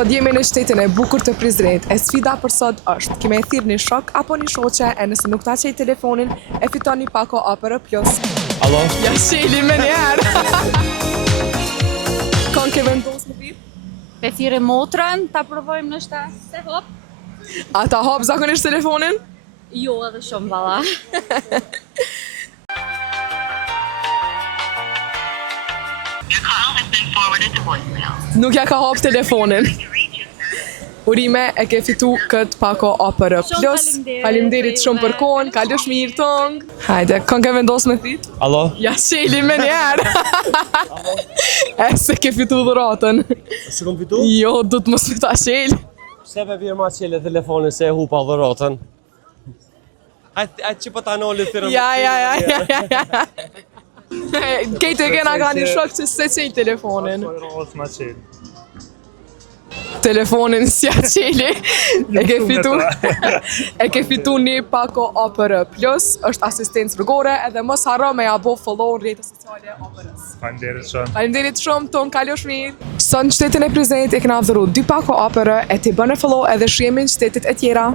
Sot jemi në shtetin e bukur të Prizrenit. E sfida për sot është, kime e thirr një shok apo një shoqe e nëse nuk ta qej telefonin, e fiton një pako APR Plus. Alo? Ja sheli me njerë. Kanë ke vendos më thirr? Pe thirë motrën, ta provojmë në shta se hop. A ta hap zakonisht telefonin? Jo edhe shumë valla. Your call has been forwarded to voicemail. Nuk ja ka hap telefonin. Urime e ke fitu këtë pako APR Plus. Faleminderit shumë për kohën, kalosh mirë tong. Hajde, kanë ke vendos me thit? Alo? Ja sheli me njerë. E se ke fitu dhuratën. Se kom fitu? Jo, du të mos me ta shel. Se me vjerë ma qele telefonin se e hupa dhuratën. Ajtë që po ta nolli thyrën. Ja. Kejtë e kena ka një shok që se qej telefonin. Telefonin s'ja qeli. E ke fitu një pako APR Plus, është asistencë rrugore edhe mos harro me ja bo follow në rrjetet sociale APR-s. Faleminderit shumë, ton kalosh mirë. Sot në shtetin e Prizrenit e kena dhuru 2 pako APR e ti bënë follow edhe shihemi në shtetet e tjera.